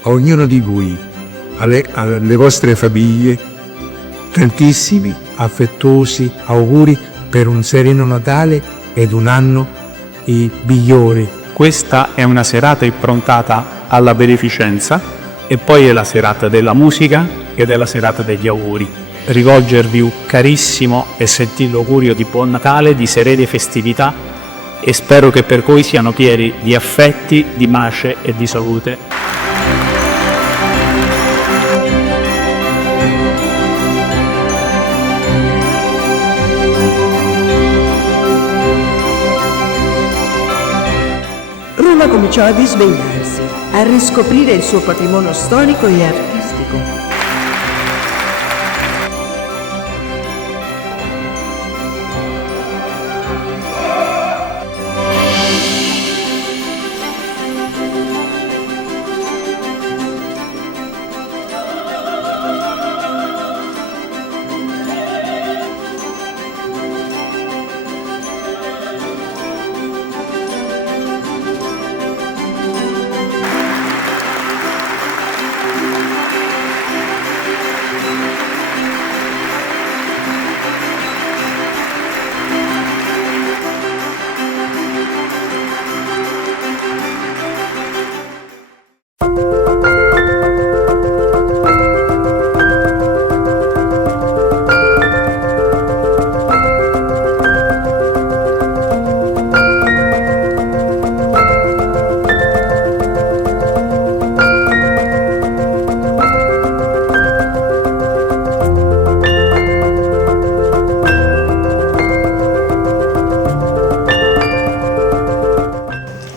A ognuno di voi, alle vostre famiglie, tantissimi affettuosi auguri per un sereno Natale ed un anno migliore. Questa è una serata improntata alla beneficenza e poi è la serata della musica ed è la serata degli auguri. Rivolgervi un carissimo e sentito augurio di buon Natale, di serene festività e spero che per voi siano pieni di affetti, di pace e di salute. Roma cominciò a risvegliarsi, a riscoprire il suo patrimonio storico e artistico.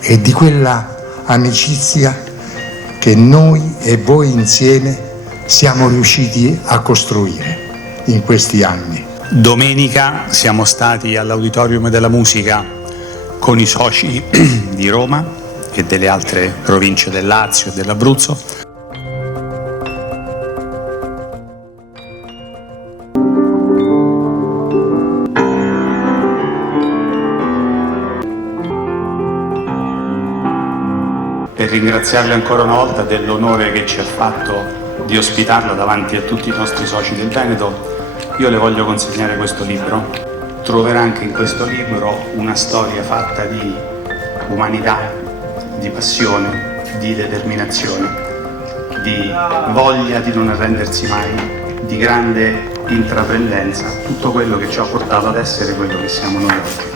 E di quella amicizia che noi e voi insieme siamo riusciti a costruire in questi anni. Domenica siamo stati all'Auditorium della Musica con i soci di Roma e delle altre province del Lazio e dell'Abruzzo. Per ringraziarli ancora una volta dell'onore che ci ha fatto di ospitarla davanti a tutti i nostri soci del Veneto, io le voglio consegnare questo libro. Troverà anche in questo libro una storia fatta di umanità, di passione, di determinazione, di voglia di non arrendersi mai, di grande intraprendenza, tutto quello che ci ha portato ad essere quello che siamo noi oggi.